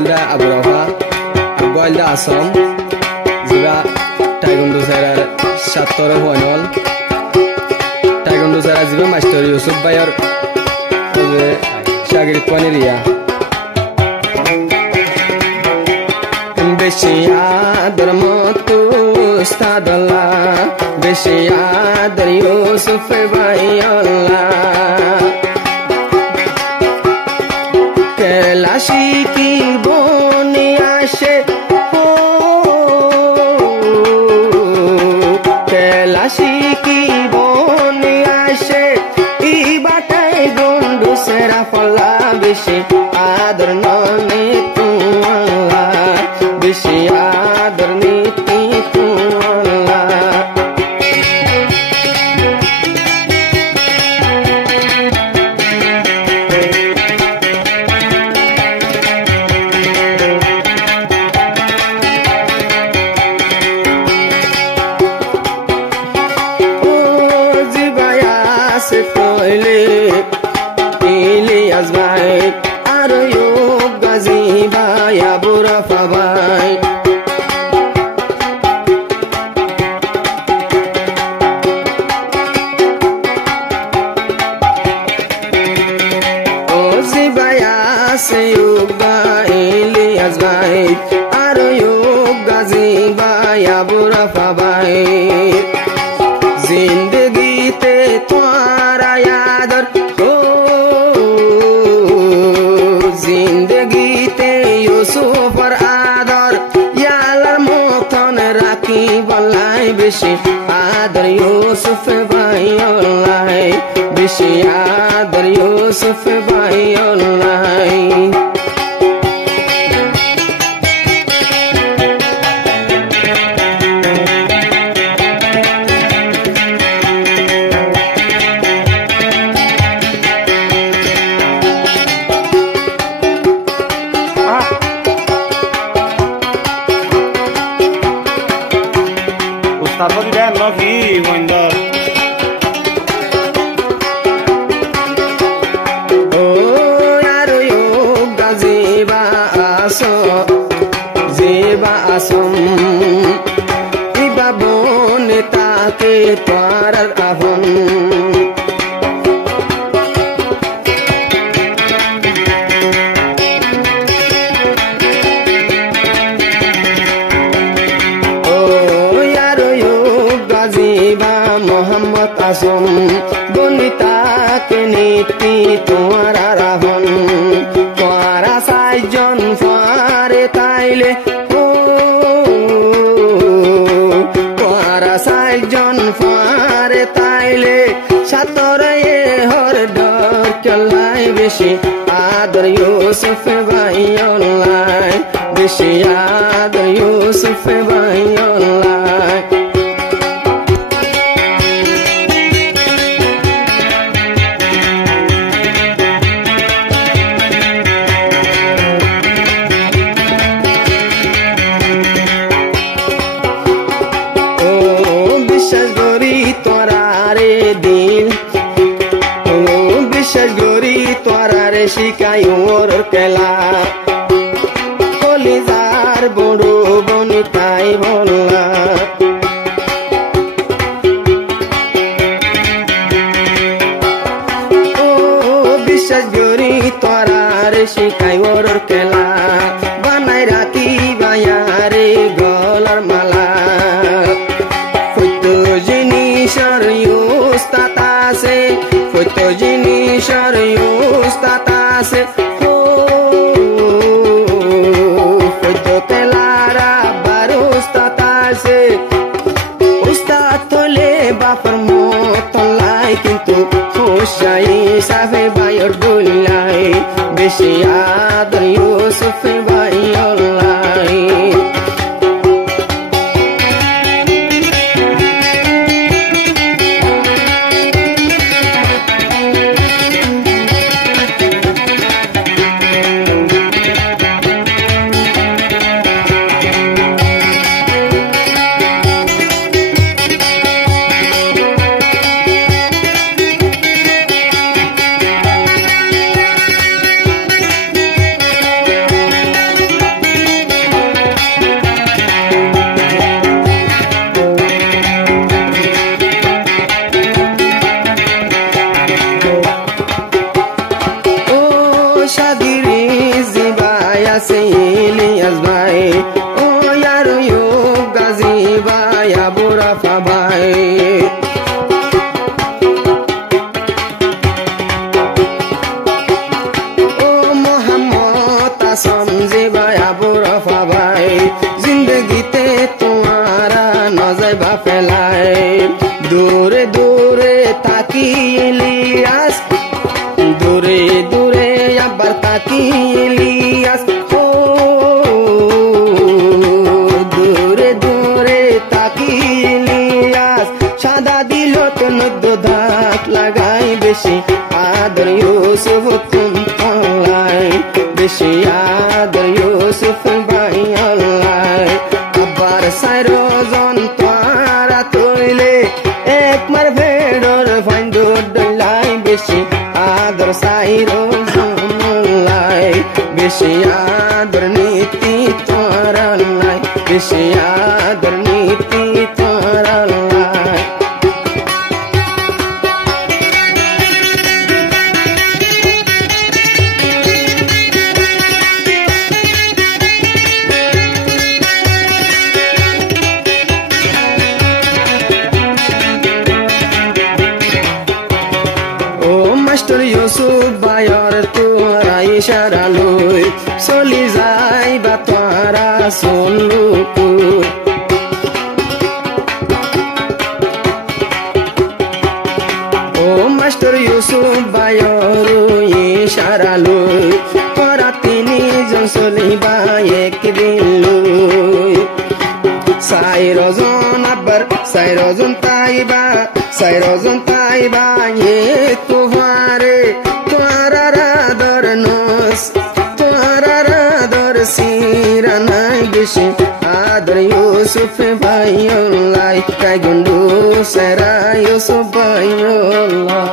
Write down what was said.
Golda Aburafa, Golda Asom, Ziba Taekwondo Sara Shator Honol, Taekwondo Sara Ziba Master Yusuf Bayer, Shagir Paniria. Beshiya Darmatu Stadala, Beshiya Dar Yusuf Bayallah. Kailashi ki boniya she ho, Kailashi ki boniya she ibatai gundu sera falla bishi adar nane tu Allah, bishi adar niti tu Allah. जिंदगी ते तुम्हारा यादर हो, जिंदगी ते यूसुफ और आदर यालर मोथन राखी बल्लाई बिशी आदर यूसुफ भाई अल्लाई, बिशी आदर यूसुफ भाई अल्लाई. Bonita que niti तुम्हारा रहन, तुम्हारा साइजन फारे ताइले हो, तुम्हारा साइजन फारे ताइले सातर ये हर डर चलाई बेशी आदर यूसुफ भाई अल्लाई, बेशी आदर यूसुफ भाई अल्लाई. Shikayor kela kolizar bodo bonitai bolla, oh bishas gori torare shikayor kela banai raki bayare golar mala, foito jinishar yustatase, foito jinishar yustatase. Shai safe bayor dulai, beshi adar Yusuf bayolai. ভাই আবু রাফা ভাই ও মোহাম্মদ আসম জি ভাই আবু রাফা ভাই জিন্দগিতে তোমারা নজর ফেলায় দূরে দূরে তাকি ইলিয়াস দূরে দূরে আবার তাকি ইলিয়াস ও দূরে দূরে তাকি ইলিয়াস সাদা দিল তো নদ্দ দাঁত লাগাই বেশি আদর ইউসুফ তুমলাই বেশি আদর ইউসুফ ভাই আল্লাহ আবার সাইরো জন তোরা তৈলে এক মার ভেড়র ফাইন্দুর ডলাই বেশি আদর সাইরো লাই বেশি আদর নীতি তোরা লাই বেশি আদর নীতি তোরা লাই মাস্টার ইউসুফ ভাইয়ের তোরা ইশারা লই চলি যাই বা তোরা শুনলু ও মাস্টার ইউসুফ ভাইয়ের ইশারা লই তোরা তিনিজন চলিবা একদিন লই সাইরজন আবার সাইরজন তাইবা এ তোমারে তোরা রাদর নস তোরা রাদর সিরা নাই বেশি আদর ইউসুফ ভাই আল্লাহ কাই গন্ডু সেরা ইউসুফ ভাই আল্লাহ